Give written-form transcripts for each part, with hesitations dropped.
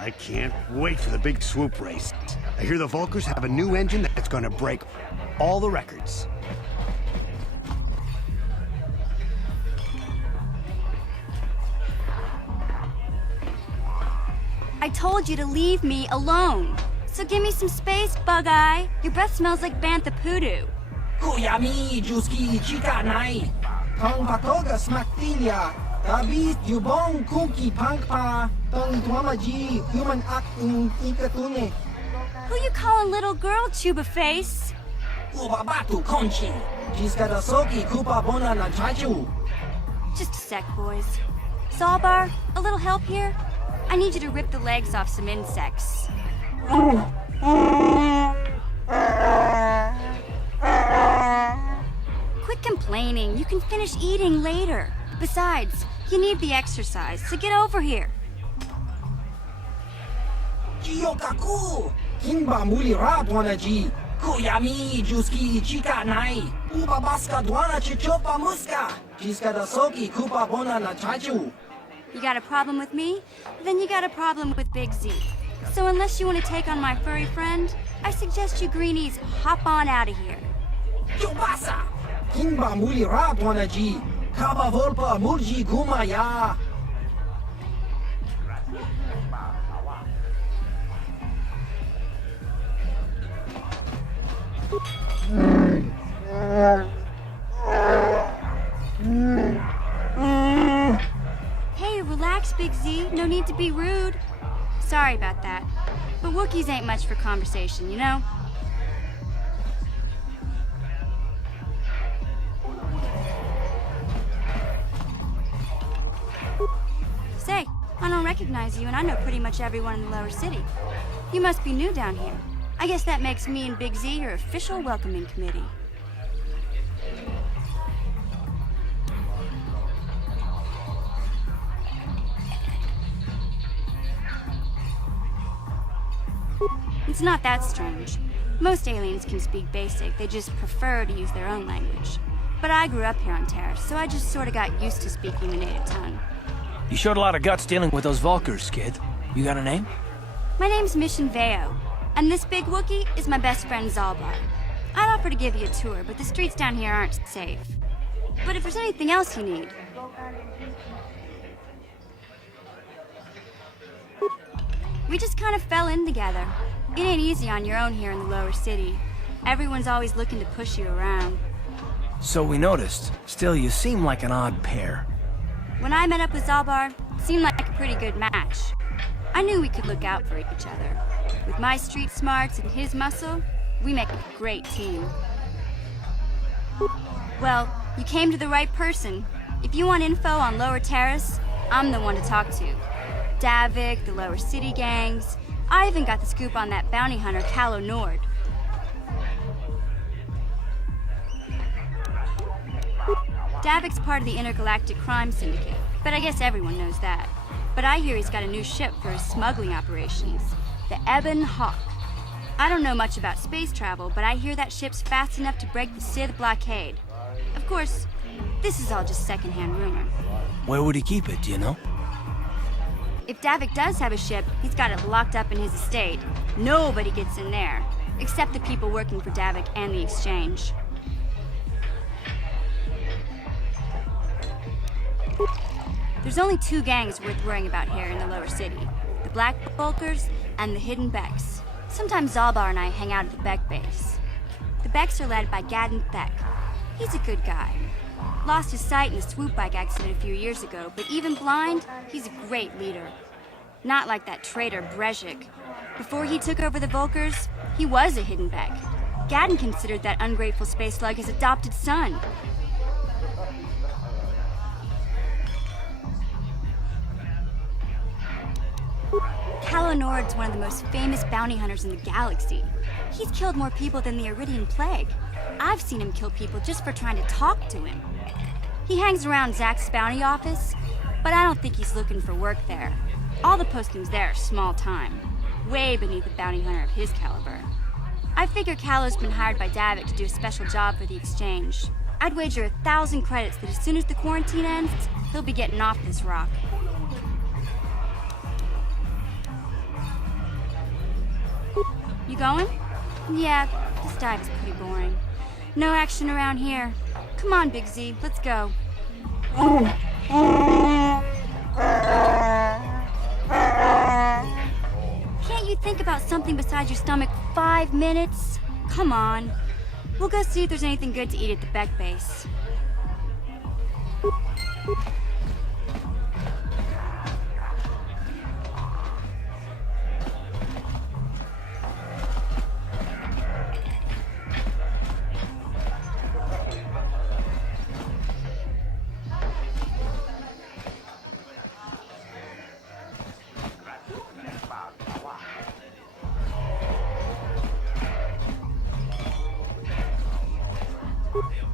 I can't wait for the big swoop race. I hear the Volkers have a new engine that's gonna break all the records. I told you to leave me alone. So give me some space, Bug-Eye. Your breath smells like bantha poodoo. Kuyami, Juski, Chika Nai. Tong Patoga Smaktilia. Tabi, Yubong, Kuki, Pankpa. Tong Tuamaji, Human Act in Ikatune. Who you calling little girl, Chuba Face? Ubabatu Conchi. Jiska Soki, Kupa Bona na Chaju. Just a sec, boys. Zalbar, a little help here? I need you to rip the legs off some insects. Quit complaining. You can finish eating later. Besides, you need the exercise, so get over here. Jiyokaku. Kimba Muli Rap Wanaji. Kuyami, Juski, Chika Nai. Ubabaska Dwana Chichopa Muska. Jiska Soki, Kupa Bona na Chaju. You got a problem with me? Then you got a problem with Big Z. So unless you want to take on my furry friend, I suggest you greenies hop on out of here. Chubasa! Kimba Muli Rap Wanaji. Kaba Volpa Murji Gumaya. Hey, relax, Big Z. No need to be rude. Sorry about that. But Wookiees ain't much for conversation, you know? Say, I don't recognize you, and I know pretty much everyone in the lower city. You must be new down here. I guess that makes me and Big Z your official welcoming committee. It's not that strange. Most aliens can speak basic, they just prefer to use their own language. But I grew up here on Terra, so I just sort of got used to speaking the native tongue. You showed a lot of guts dealing with those Volkers, kid. You got a name? My name's Mission Veo, and this big Wookiee is my best friend Zalbar. I'd offer to give you a tour, but the streets down here aren't safe. But if there's anything else you need... We just kind of fell in together. It ain't easy on your own here in the lower city. Everyone's always looking to push you around. So we noticed. Still, you seem like an odd pair. When I met up with Zalbar, it seemed like a pretty good match. I knew we could look out for each other. With my street smarts and his muscle, we make a great team. Well, you came to the right person. If you want info on Lower Terrace, I'm the one to talk to. Davik, the Lower City gangs. I even got the scoop on that bounty hunter, Calo Nord. Davik's part of the Intergalactic Crime Syndicate, but I guess everyone knows that. But I hear he's got a new ship for his smuggling operations, the Ebon Hawk. I don't know much about space travel, but I hear that ship's fast enough to break the Sith blockade. Of course, this is all just secondhand rumor. Where would he keep it, do you know? If Davik does have a ship, he's got it locked up in his estate. Nobody gets in there, except the people working for Davik and the Exchange. There's only two gangs worth worrying about here in the lower city. The Black Bulkers and the Hidden Becks. Sometimes Zalbar and I hang out at the Beck base. The Becks are led by Gadden Thek. He's a good guy. Lost his sight in a swoop bike accident a few years ago, but even blind, he's a great leader. Not like that traitor Brezhik. Before he took over the Volkers, he was a Hidden Beck. Gadden considered that ungrateful space slug his adopted son. Calo Nord's one of the most famous bounty hunters in the galaxy. He's killed more people than the Iridian Plague. I've seen him kill people just for trying to talk to him. He hangs around Zack's bounty office, but I don't think he's looking for work there. All the postings there are small time, way beneath a bounty hunter of his caliber. I figure Calo's been hired by Davik to do a special job for the Exchange. I'd wager 1,000 credits that as soon as the quarantine ends, he'll be getting off this rock. You going? Yeah, this dive is pretty boring. No action around here. Come on, Big Z, let's go. Can't you think about something besides your stomach 5 minutes? Come on. We'll go see if there's anything good to eat at the Beck base.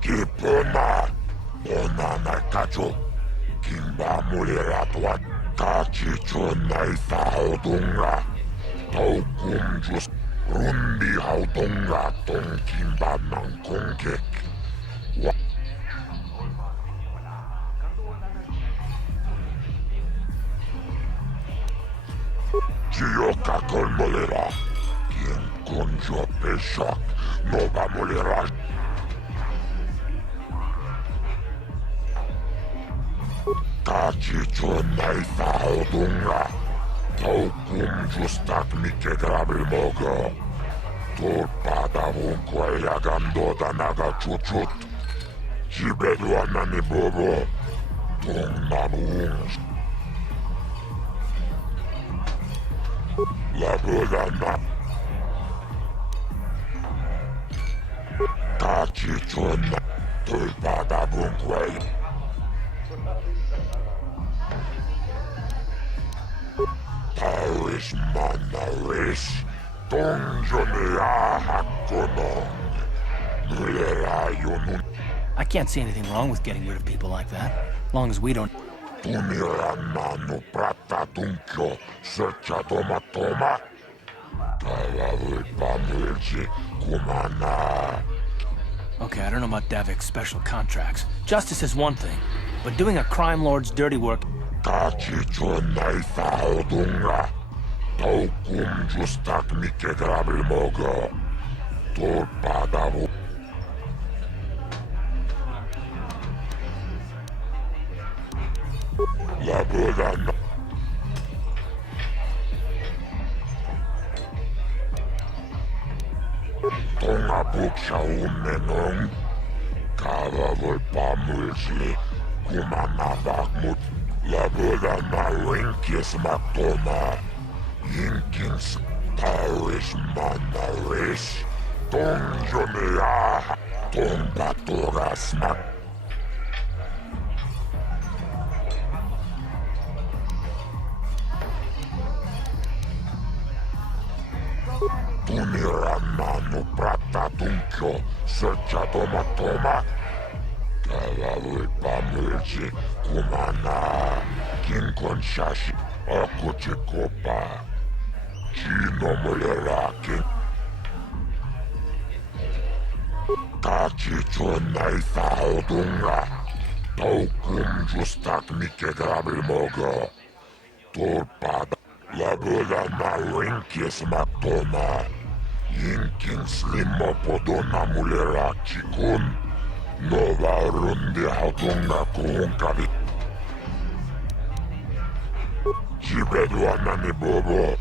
Kipuna, onana kacu, kimba muliratua, kachichunai saudunga, taukumjus, rundi haudunga, ton kimba nangkongkek. Chioka con mulira, quien conjo peshak, nova mulira. Kachichunai saudunga, taukumjustak mike grabilmogo, tulpadavun kuelagando naga chuchut, jibeduanani bobo, tungnamun. Labudana Kachichunai tulpadavun kuel. Paris manaris, tongjonea hakonong, mulerayunun. I can't see anything wrong with getting rid of people like that, as long as we don't... Tumirananu prata tunkyo, searcha toma toma. Kavavui pamilji kumana. Okay, I don't know about Davik's special contracts. Justice is one thing, but doing a crime lord's dirty work... Kachichunai saudunga, taukumjustak mike grabilmogo, tulpadavu. Labudana Tonga buksha umenong, kavavul pamulji, kumana bakmut. Labudana rinkis matoma, yinkins Paris manaris, tongjonea, tombatoras mat. Tumirananu prata tunkyo, searcha toma toma. Kavavui pamilji, kumana, kinkon shashi, akuchikopa. Chino mulerakin. Kachichunai saudunga, taukumjustak mike grabilmogo, tulpada. Labudana rinkis matoma, yinkin slimo podona mulerachikun, nova rundi hatunga kuhunkavit. Jibeduanani bobo.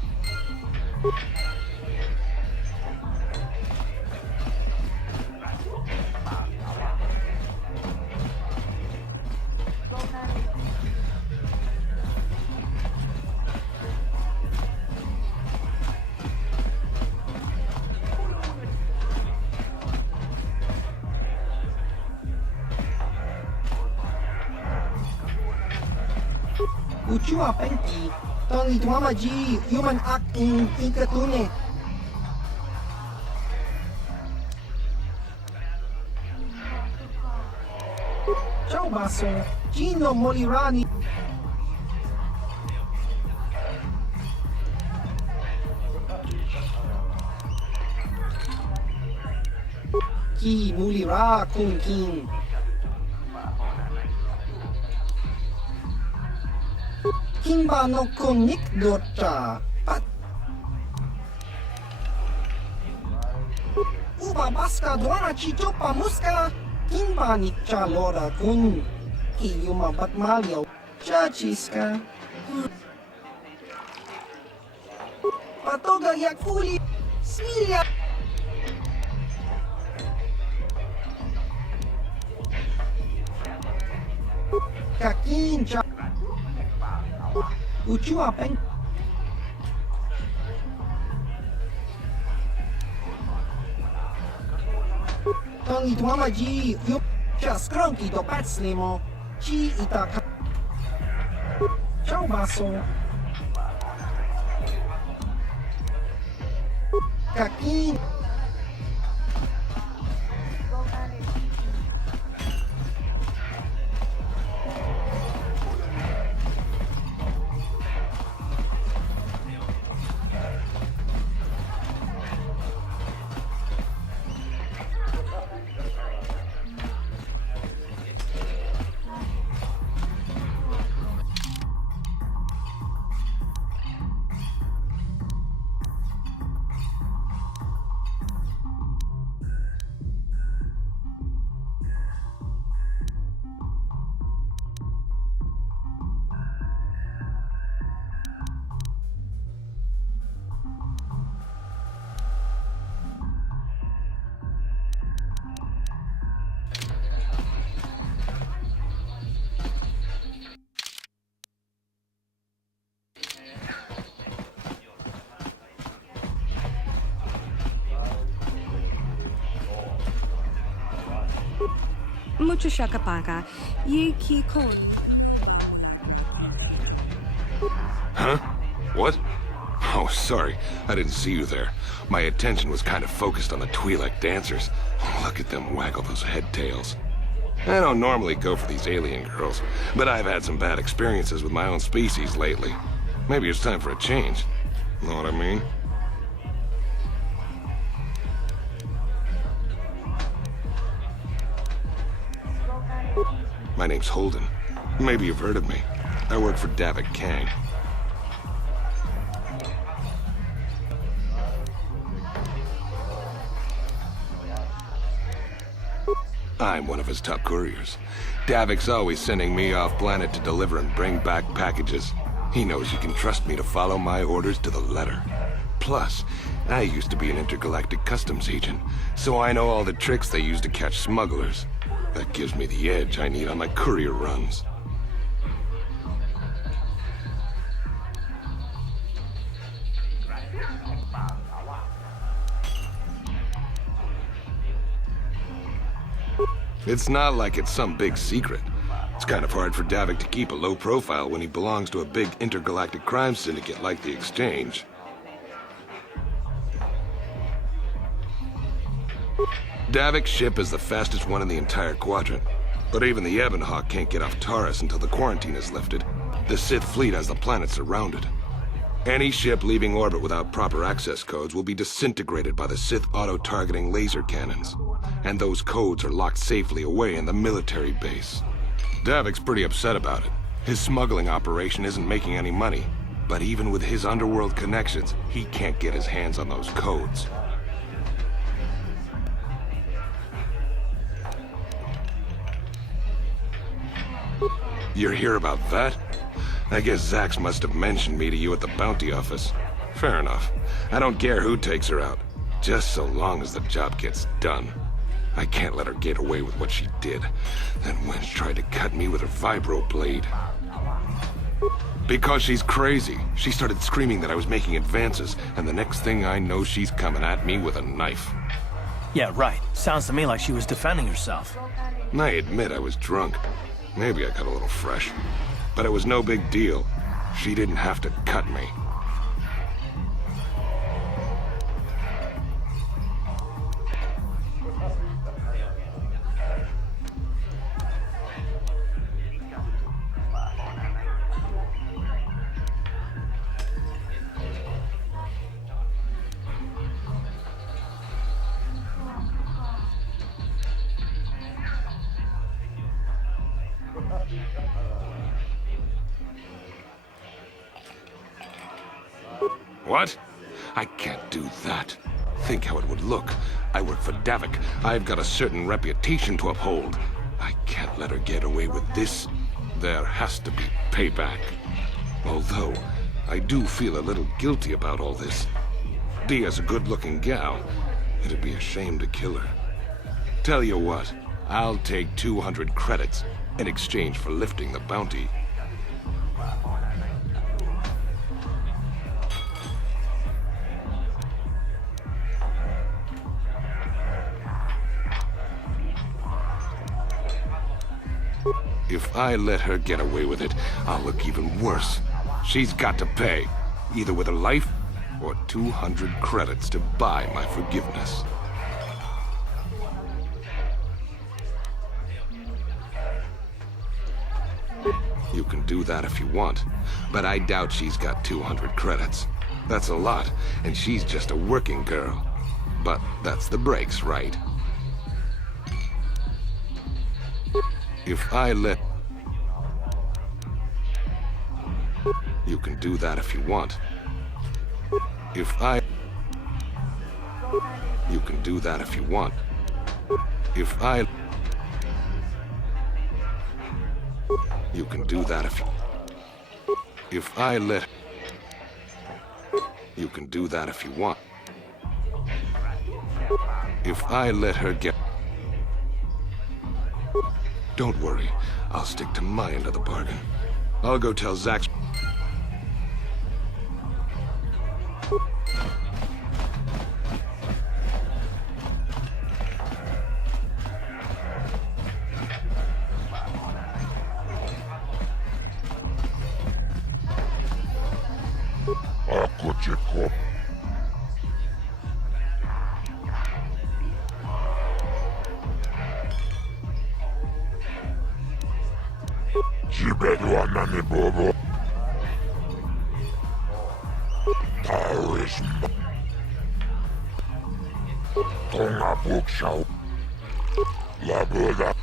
Uchua penti, tong ituamaji, human act in ikatune. Ciao basso, Gino Molirani. Ki mulira kung king. Kimba no kunik docha pat. Kupa baska dwana chichopa muska. Kimba ni chalora kun. Kiyuma batmalio. Chachiska. Patoga yak fuli. Smilia. Kakincha. Uchua peng. Tong itwama ji yup cha skronki do patslimo. Chi itaka. Ciao baso. Kakin. Mucho shakapaka. Ye ki code. Huh? What? Oh, sorry. I didn't see you there. My attention was kind of focused on the Twi'lek dancers. Oh, look at them waggle those head tails. I don't normally go for these alien girls, but I've had some bad experiences with my own species lately. Maybe it's time for a change. Know what I mean? My name's Holden. Maybe you've heard of me. I work for Davik Kang. I'm one of his top couriers. Davik's always sending me off planet to deliver and bring back packages. He knows you can trust me to follow my orders to the letter. Plus, I used to be an intergalactic customs agent, so I know all the tricks they use to catch smugglers. That gives me the edge I need on my courier runs. It's not like it's some big secret. It's kind of hard for Davik to keep a low profile when he belongs to a big intergalactic crime syndicate like the Exchange. Davik's ship is the fastest one in the entire quadrant. But even the Ebon Hawk can't get off Taurus until the quarantine is lifted. The Sith fleet has the planet surrounded. Any ship leaving orbit without proper access codes will be disintegrated by the Sith auto-targeting laser cannons. And those codes are locked safely away in the military base. Davik's pretty upset about it. His smuggling operation isn't making any money. But even with his underworld connections, he can't get his hands on those codes. You're here about that? I guess Zax must have mentioned me to you at the bounty office. Fair enough. I don't care who takes her out, just so long as the job gets done. I can't let her get away with what she did. Then Wench tried to cut me with her vibro blade. Because she's crazy. She started screaming that I was making advances, and the next thing I know, she's coming at me with a knife. Yeah, right. Sounds to me like she was defending herself. I admit I was drunk. Maybe I got a little fresh. But it was no big deal. She didn't have to cut me. What? I can't do that. Think how it would look. I work for Davik. I've got a certain reputation to uphold. I can't let her get away with this. There has to be payback. Although, I do feel a little guilty about all this. Dia's a good-looking gal. It'd be a shame to kill her. Tell you what, I'll take 200 credits in exchange for lifting the bounty. If I let her get away with it, I'll look even worse. She's got to pay, either with her life or 200 credits to buy my forgiveness. You can do that if you want, but I doubt she's got 200 credits. That's a lot, and she's just a working girl. But that's the breaks, right? If I let... You can do that if you want. If I... You can do that if you want. If I... You can do that if... If I let... You can do that if you want. If I let her get... Don't worry, I'll stick to my end of the bargain. I'll go tell Zach's... Ako Jacob. Jibeduana ni bobo. Taoism. Tonga bukshaw. Labuda.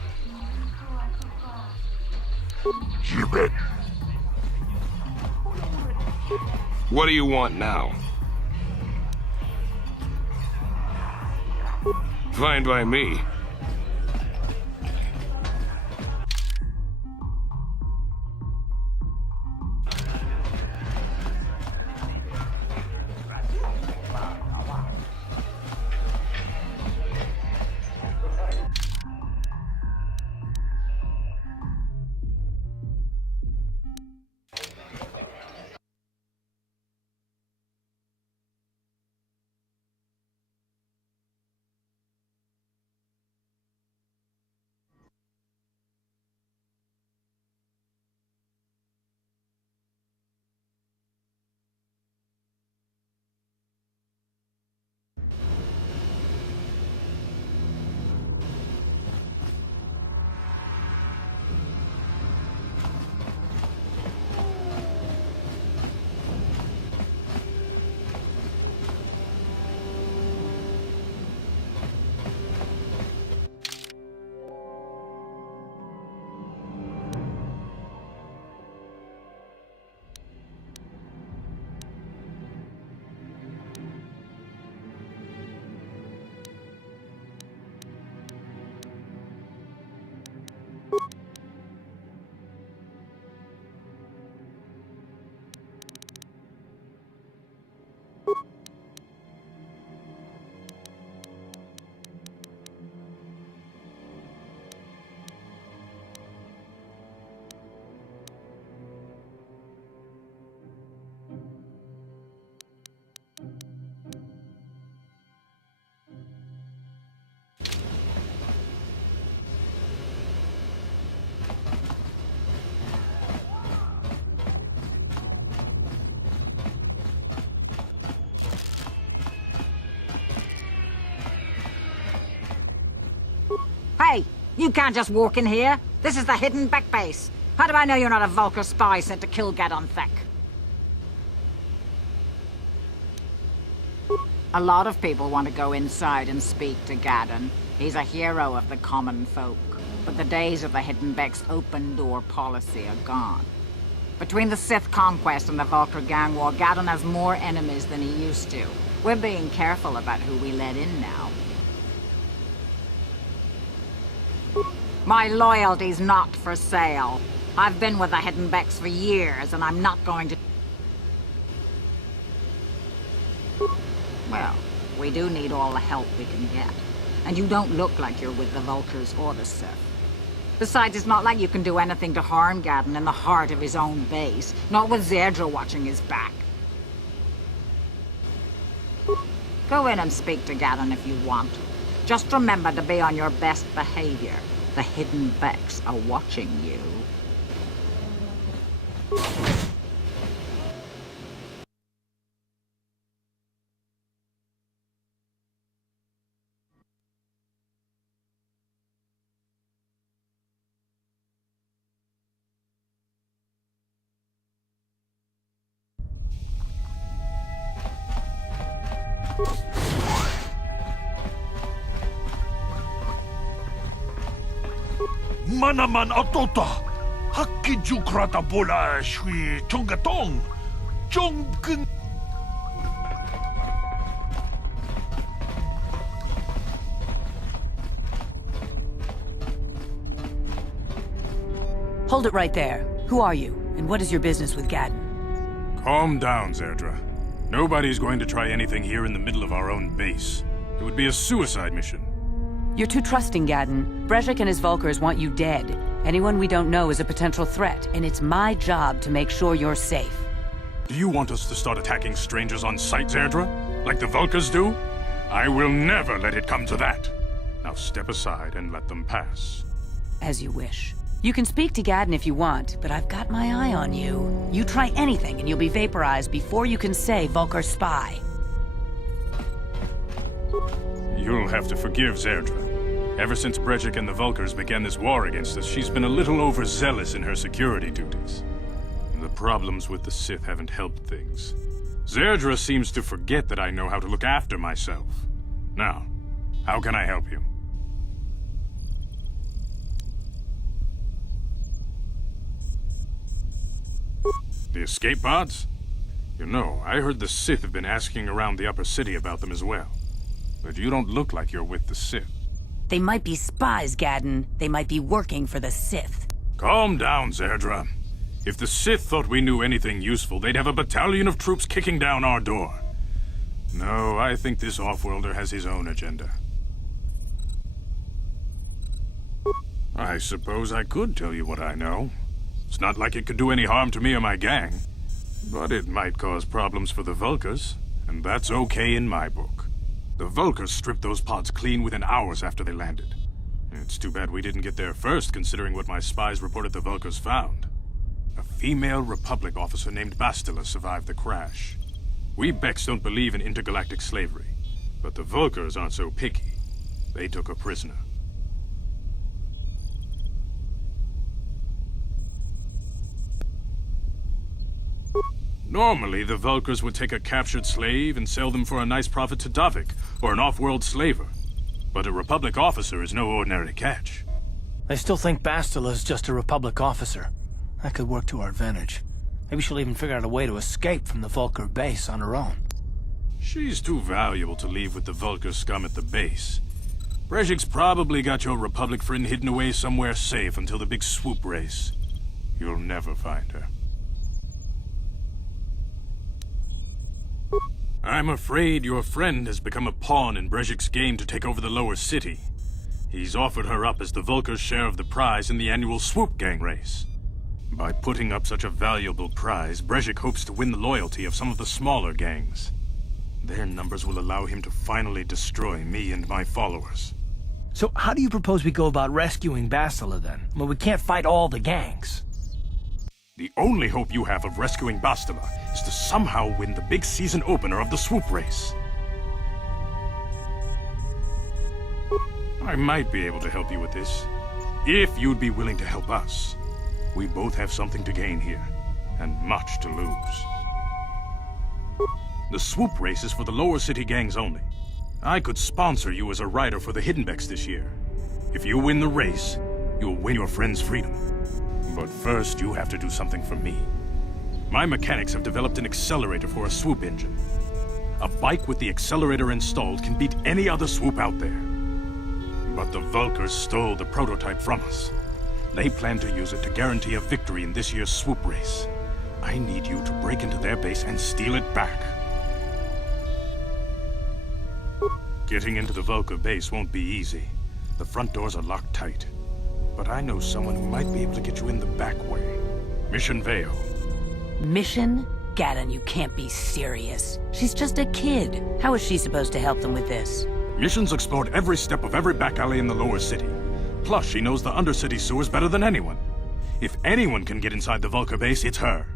Jibet. What do you want now? Fine by me. Hey, you can't just walk in here. This is the hidden back base. How do I know you're not a Vulcar spy sent to kill Gadon Thek? A lot of people want to go inside and speak to Gadon. He's a hero of the common folk. But the days of the Hidden Beck's open door policy are gone. Between the Sith conquest and the Vulcar gang war, Gadon has more enemies than he used to. We're being careful about who we let in now. My loyalty's not for sale. I've been with the Hiddenbecks for years, and I'm not going to... Well, we do need all the help we can get. And you don't look like you're with the Vulkars or the Sith. Besides, it's not like you can do anything to harm Gadon in the heart of his own base. Not with Zerdra watching his back. Go in and speak to Gadon if you want. Just remember to be on your best behavior. The Hiddenbecks are watching you. Manaman atota. Hakkijukrata bola shui chongatong. Chongkin. Hold it right there. Who are you, and what is your business with Gadon? Calm down, Zerdra. Nobody's going to try anything here in the middle of our own base. It would be a suicide mission. You're too trusting, Gadon. Brezhik and his Vulkars want you dead. Anyone we don't know is a potential threat, and it's my job to make sure you're safe. Do you want us to start attacking strangers on sight, Zerdra? Like the Vulkars do? I will never let it come to that. Now step aside and let them pass. As you wish. You can speak to Gadon if you want, but I've got my eye on you. You try anything and you'll be vaporized before you can say Vulkar spy. You'll have to forgive Zerdra. Ever since Brezhik and the Vulkars began this war against us, she's been a little overzealous in her security duties. The problems with the Sith haven't helped things. Zerdra seems to forget that I know how to look after myself. Now, how can I help you? The escape pods? You know, I heard the Sith have been asking around the upper city about them as well. But you don't look like you're with the Sith. They might be spies, Gadon. They might be working for the Sith. Calm down, Zerdra. If the Sith thought we knew anything useful, they'd have a battalion of troops kicking down our door. No, I think this off-worlder has his own agenda. I suppose I could tell you what I know. It's not like it could do any harm to me or my gang. But it might cause problems for the Vulkars, and that's okay in my book. The Vulkars stripped those pods clean within hours after they landed. It's too bad we didn't get there first, considering what my spies reported the Vulkars found. A female Republic officer named Bastila survived the crash. We Becks don't believe in intergalactic slavery, but the Vulkars aren't so picky. They took her prisoner. Normally, the Vulkars would take a captured slave and sell them for a nice profit to Davik, or an off-world slaver. But a Republic officer is no ordinary catch. They still think Bastila's just a Republic officer. That could work to our advantage. Maybe she'll even figure out a way to escape from the Vulkar base on her own. She's too valuable to leave with the Vulkar scum at the base. Brezhik's probably got your Republic friend hidden away somewhere safe until the big swoop race. You'll never find her. I'm afraid your friend has become a pawn in Brezhik's game to take over the lower city. He's offered her up as the Vulkar's share of the prize in the annual swoop gang race. By putting up such a valuable prize, Brezhik hopes to win the loyalty of some of the smaller gangs. Their numbers will allow him to finally destroy me and my followers. So how do you propose we go about rescuing Bastila then? Well, we can't fight all the gangs. The only hope you have of rescuing Bastila is to somehow win the big season opener of the swoop race. I might be able to help you with this, if you'd be willing to help us. We both have something to gain here, and much to lose. The swoop race is for the lower city gangs only. I could sponsor you as a rider for the Hiddenbecks this year. If you win the race, you'll win your friend's freedom. But first, you have to do something for me. My mechanics have developed an accelerator for a swoop engine. A bike with the accelerator installed can beat any other swoop out there. But the Vulkars stole the prototype from us. They plan to use it to guarantee a victory in this year's swoop race. I need you to break into their base and steal it back. Getting into the Vulkar base won't be easy. The front doors are locked tight. But I know someone who might be able to get you in the back way. Mission Veo. Mission? Gaddon, you can't be serious. She's just a kid. How is she supposed to help them with this? Mission's explored every step of every back alley in the lower city. Plus, she knows the undercity sewers better than anyone. If anyone can get inside the Vulkar base, it's her.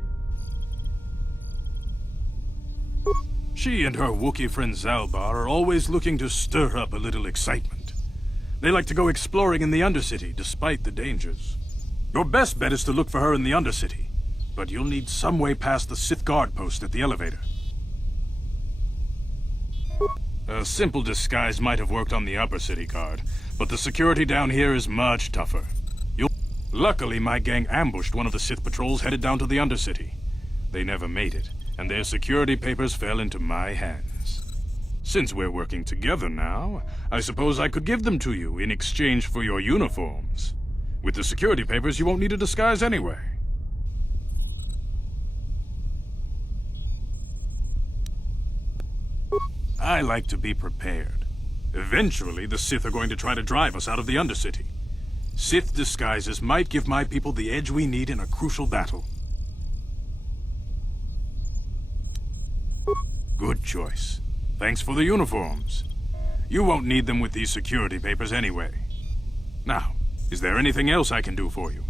She and her Wookiee friend Zalbar are always looking to stir up a little excitement. They like to go exploring in the Undercity, despite the dangers. Your best bet is to look for her in the Undercity, but you'll need some way past the Sith guard post at the elevator. A simple disguise might have worked on the Upper City guard, but the security down here is much tougher. Luckily, my gang ambushed one of the Sith patrols headed down to the Undercity. They never made it, and their security papers fell into my hands. Since we're working together now, I suppose I could give them to you in exchange for your uniforms. With the security papers, you won't need a disguise anyway. I like to be prepared. Eventually, the Sith are going to try to drive us out of the Undercity. Sith disguises might give my people the edge we need in a crucial battle. Good choice. Thanks for the uniforms. You won't need them with these security papers anyway. Now, is there anything else I can do for you?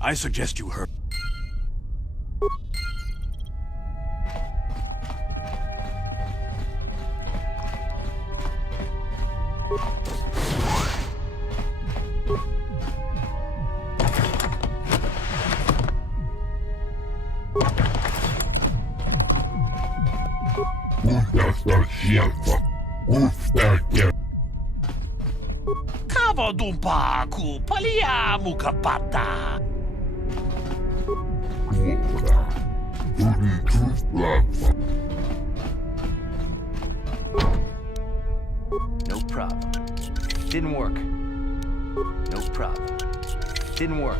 I suggest you hurry. Kavadumpa ku paliamu kapata. No problem. Didn't work. No problem. Didn't work.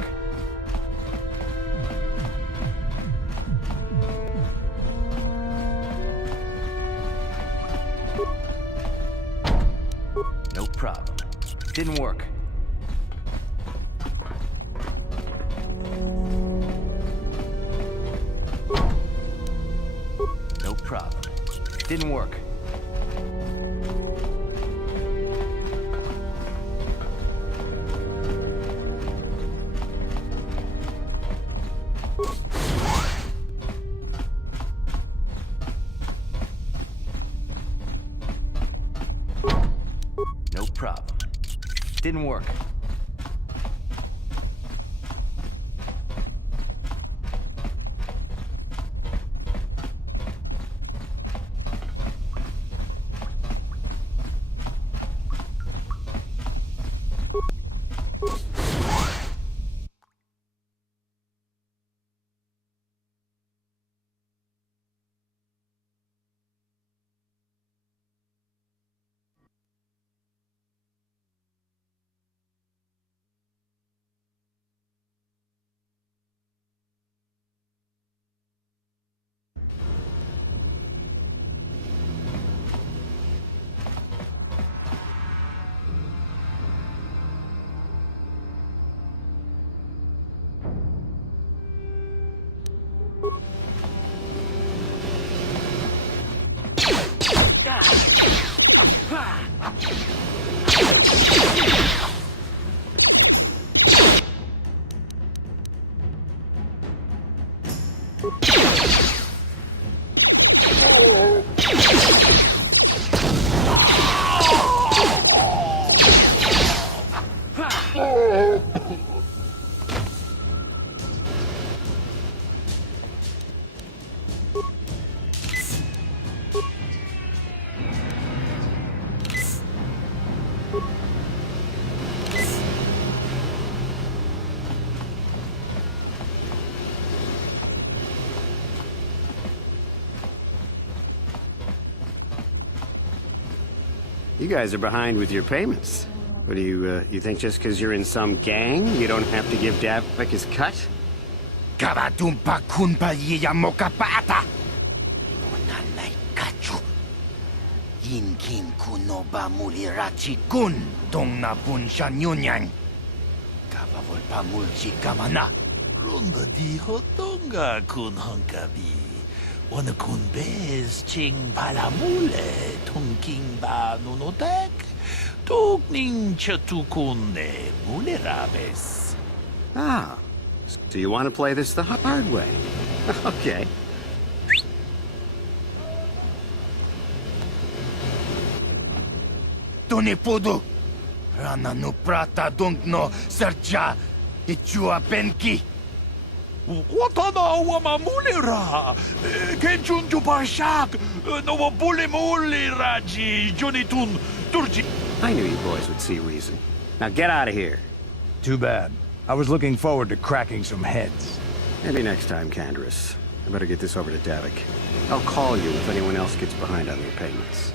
No problem. Didn't work. No problem. Didn't work. No problem. Didn't work. You guys are behind with your payments. What do you think just because you're in some gang, you don't have to give Davik his cut? Karatumpa kunpa yiya mokapata. Unanay kachu. Yinkin kunoba mulirachi kun tong napun shanyunyan. Kabawol pamulchi kamana. Runda diho tonga kun honkabi. Wana kun bez ching palamule tongking ba nunotek. Tugning chatukune mulerabes. Ah, so you want to play this the hard way? Okay. Tunipudu. Rana no prata dunkno sercha ichua penki. Watana wamamulira. Kenchun jupashak. No bulimuliraji junitun turji. I knew you boys would see reason. Now get out of here. Too bad. I was looking forward to cracking some heads. Maybe next time, Canderous. I better get this over to Davik. I'll call you if anyone else gets behind on their payments.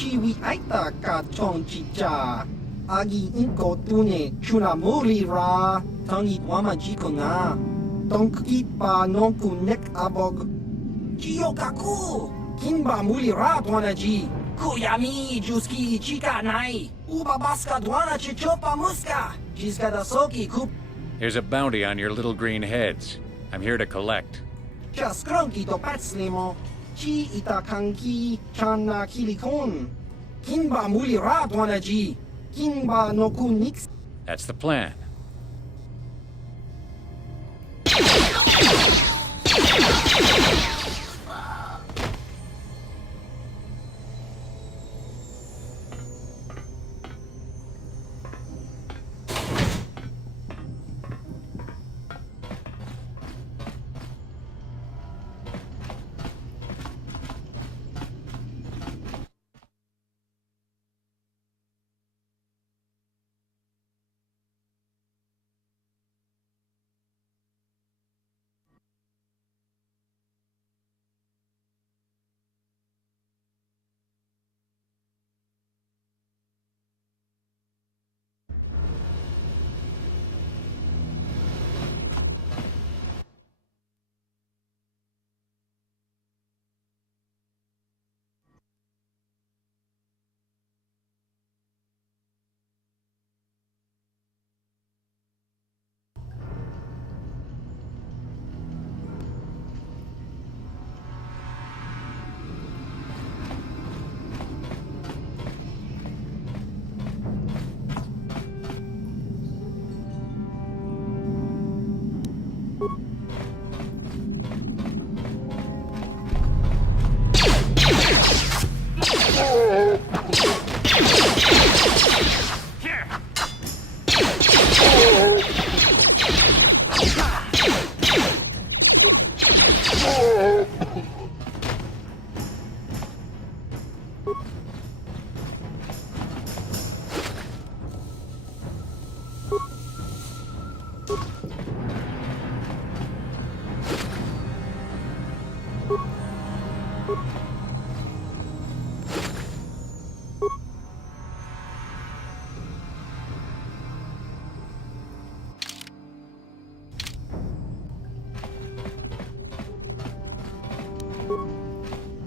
Chiwi aita ka chong chicha. Agi inko tune chuna muri ra. Tangi wama jiko na. Tonki pa nonku nek abog. Chiyo kaku. Kinba muli ra dwana ji. Kuyami juski chika nai. Uba baska dwana chichopa muska. Jiska da soki kup. Here's a bounty on your little green heads. I'm here to collect. Just cronky to patslimo. Chi itakanki chana kilikon. Kinba muli ra dwana ji. Kinba no kun nix. That's the plan.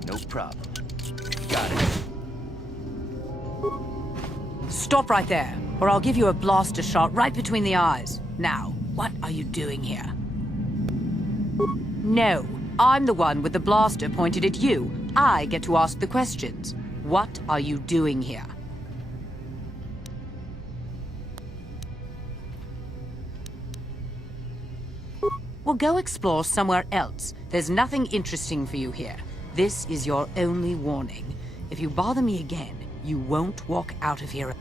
No problem. Got it. Stop right there, or I'll give you a blaster shot right between the eyes. Now, what are you doing here? No, I'm the one with the blaster pointed at you. I get to ask the questions. What are you doing here? Well, go explore somewhere else. There's nothing interesting for you here. This is your only warning. If you bother me again, you won't walk out of here.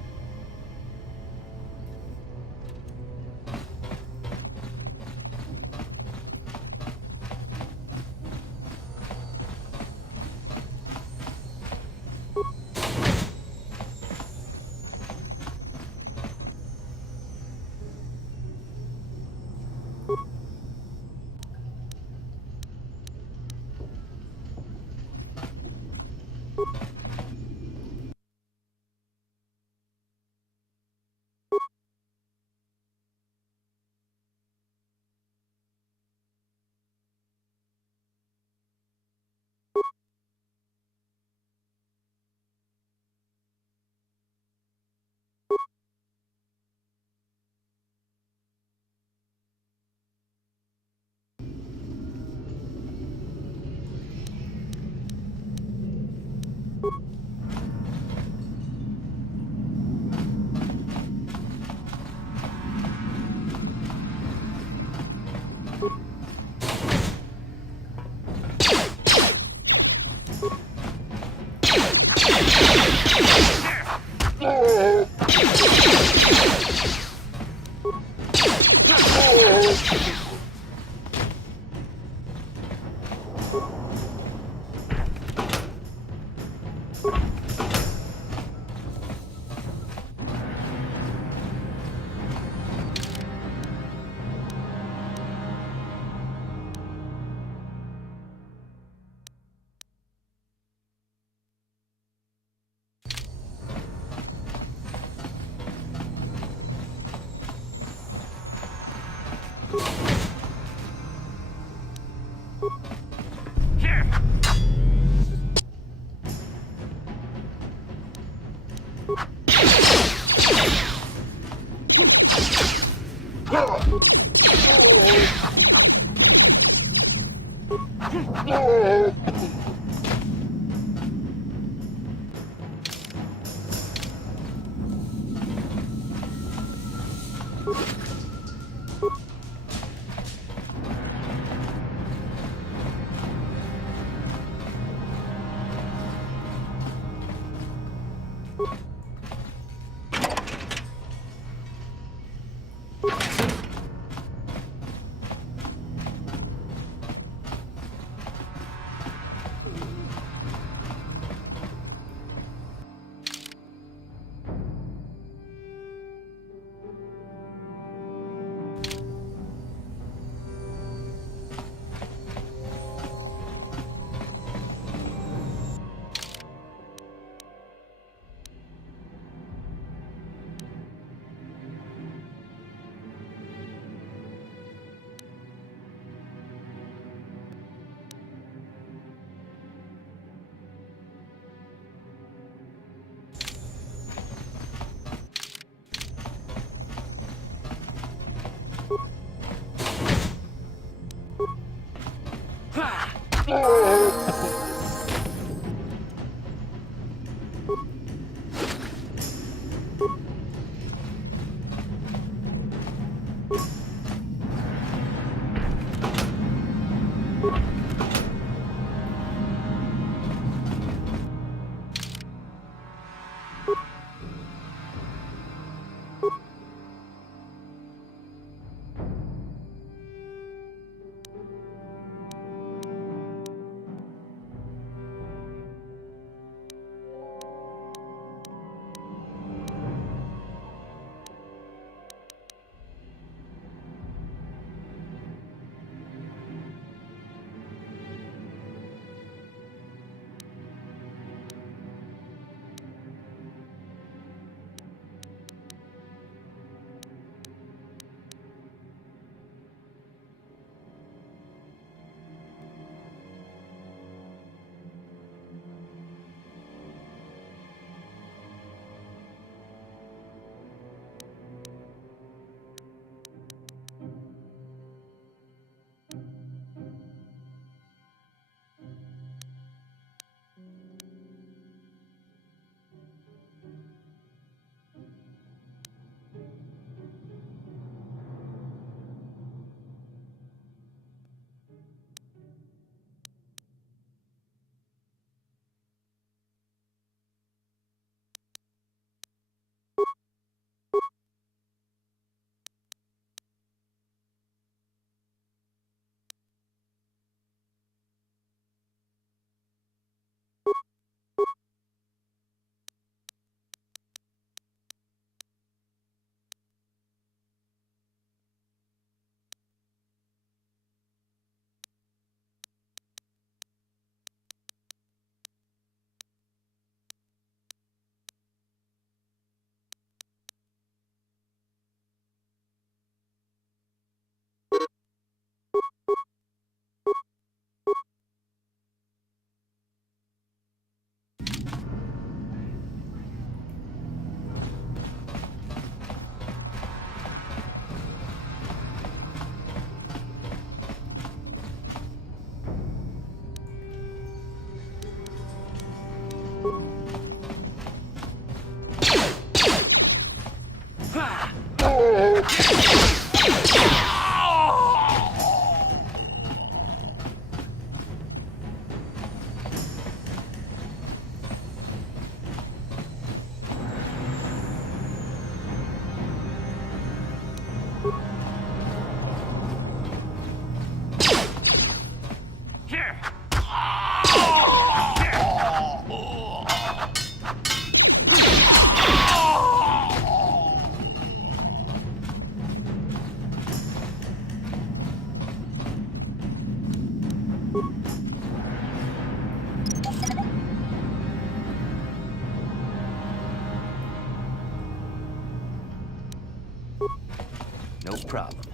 No problem.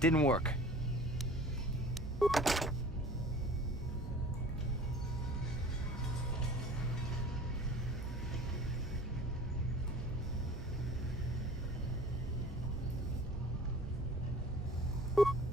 Didn't work. You